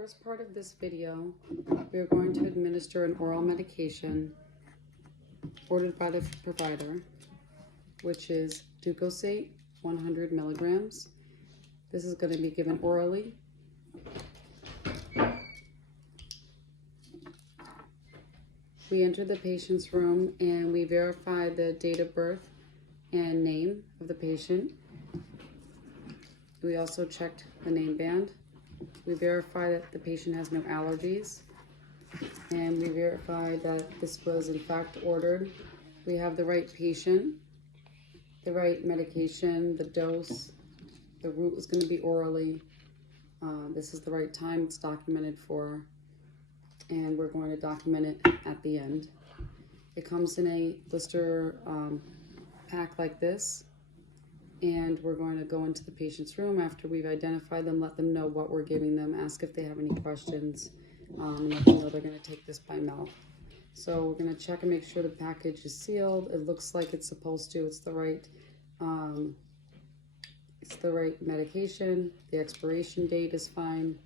first part of this video, we are going to administer an oral medication ordered by the provider, which is Ducosate 100 milligrams. This is going to be given orally. We enter the patient's room and we verify the date of birth and name of the patient. We also checked the name band. We verify that the patient has no allergies, and we verify that this was in fact ordered. We have the right patient, the right medication, the dose. The route is going to be orally. This is the right time it's documented for, and we're going to document it at the end. It comes in a blister pack like this, and we're going to go into the patient's room after we've identified them, let them know what we're giving them, ask if they have any questions, and let them know they're going to take this by mouth. So we're going to check and make sure the package is sealed. It looks like it's supposed to. It's the right medication. The expiration date is fine.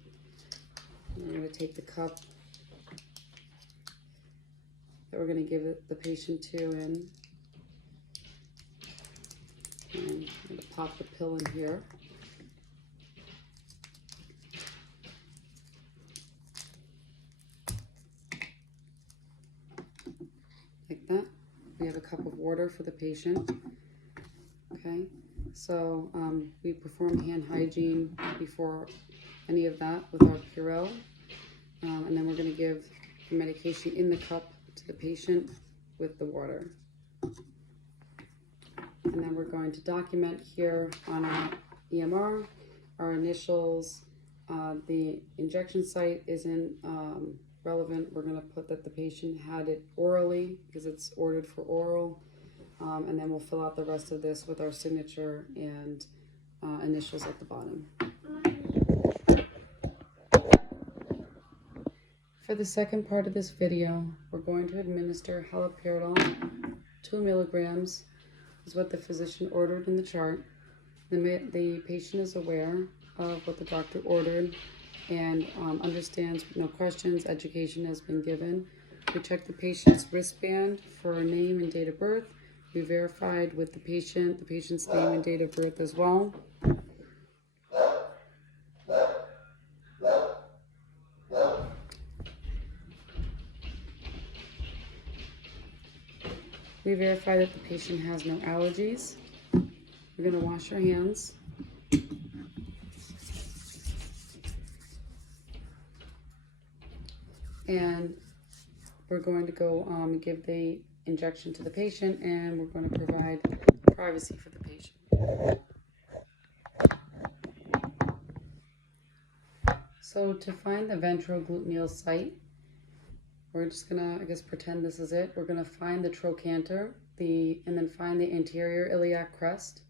We're going to take the cup that we're going to give the patient to in. And I'm going to pop the pill in here. Like that. We have a cup of water for the patient. Okay, so we perform hand hygiene before any of that with our Purell. And then we're going to give the medication in the cup to the patient with the water. And then we're going to document here on our EMR our initials. The injection site isn't relevant. We're going to put that the patient had it orally because it's ordered for oral. And then we'll fill out the rest of this with our signature and initials at the bottom. For the second part of this video, we're going to administer haloperidol, 2 milligrams. Is what the physician ordered in the chart. The patient is aware of what the doctor ordered and understands no questions. Education has been given. We checked the patient's wristband for a name and date of birth. We verified with the patient's name and date of birth as well. We verify that the patient has no allergies. We're going to wash our hands. And we're going to go give the injection to the patient, and we're going to provide privacy for the patient. So to find the ventrogluteal site, we're just gonna, pretend this is it. We're gonna find the trochanter, and then find the anterior iliac crest.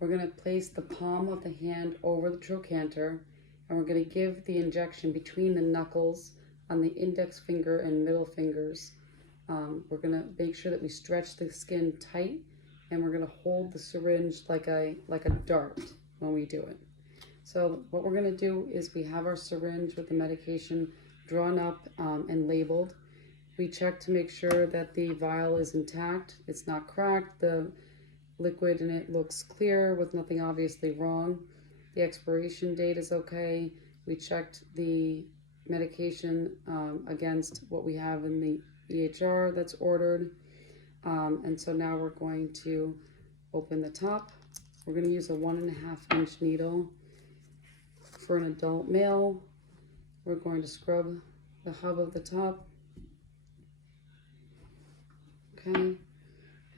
We're gonna place the palm of the hand over the trochanter, and we're gonna give the injection between the knuckles on the index finger and middle fingers. We're gonna make sure that we stretch the skin tight, and we're gonna hold the syringe like a dart when we do it. So what we're gonna do is we have our syringe with the medication drawn up and labeled. We check to make sure that the vial is intact. It's not cracked. The liquid in it looks clear with nothing obviously wrong. The expiration date is okay. We checked the medication against what we have in the EHR that's ordered. And so now we're going to open the top. We're going to use a 1.5-inch needle for an adult male. We're going to scrub the hub of the top. Okay,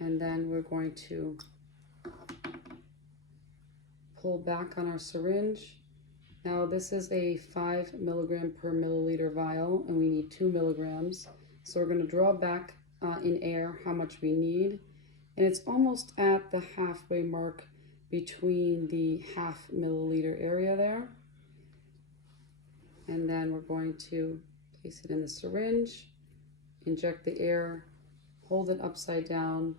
and then we're going to pull back on our syringe. Now this is a 5 milligram per milliliter vial, and we need 2 milligrams. So we're going to draw back in air how much we need, and it's almost at the halfway mark between the 0.5 milliliter area there. And then we're going to place it in the syringe, inject the air, hold it upside down,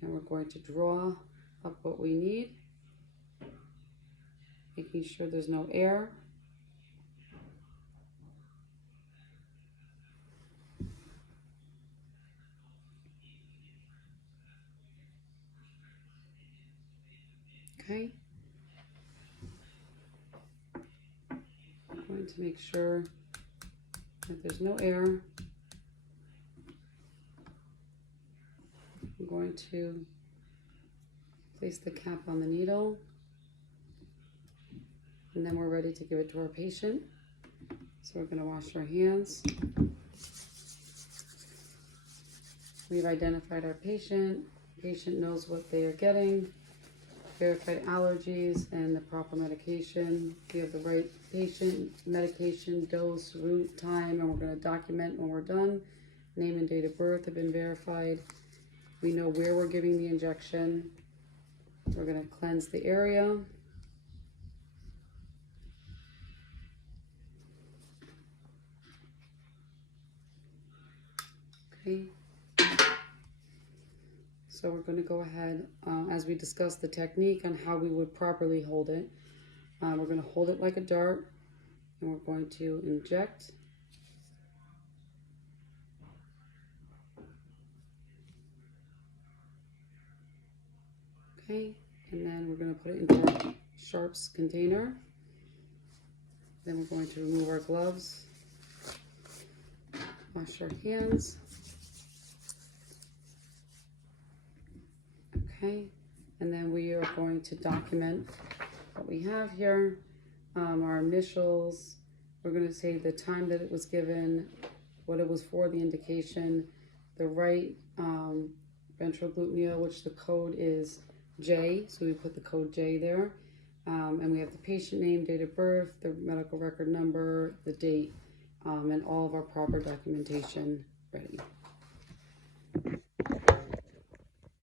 and we're going to draw up what we need. making sure there's no air. Okay. I'm going to make sure that there's no air. I'm going to place the cap on the needle, and then we're ready to give it to our patient. So we're going to wash our hands. We've identified our patient. Patient knows what they are getting, verified allergies and the proper medication. We have the right patient, medication, dose, route, time, and we're going to document when we're done. Name and date of birth have been verified. We know where we're giving the injection. We're going to cleanse the area. Okay. So we're going to go ahead, as we discussed the technique on how we would properly hold it. We're going to hold it like a dart, and we're going to inject. Okay, and then we're going to put it into our sharps container. Then we're going to remove our gloves, wash our hands. Okay, and then we are going to document what we have here, our initials. We're going to say the time that it was given, what it was for, the indication, the right ventrogluteal, which the code is J, so we put the code J there. And we have the patient name, date of birth, the medical record number, the date, and all of our proper documentation ready.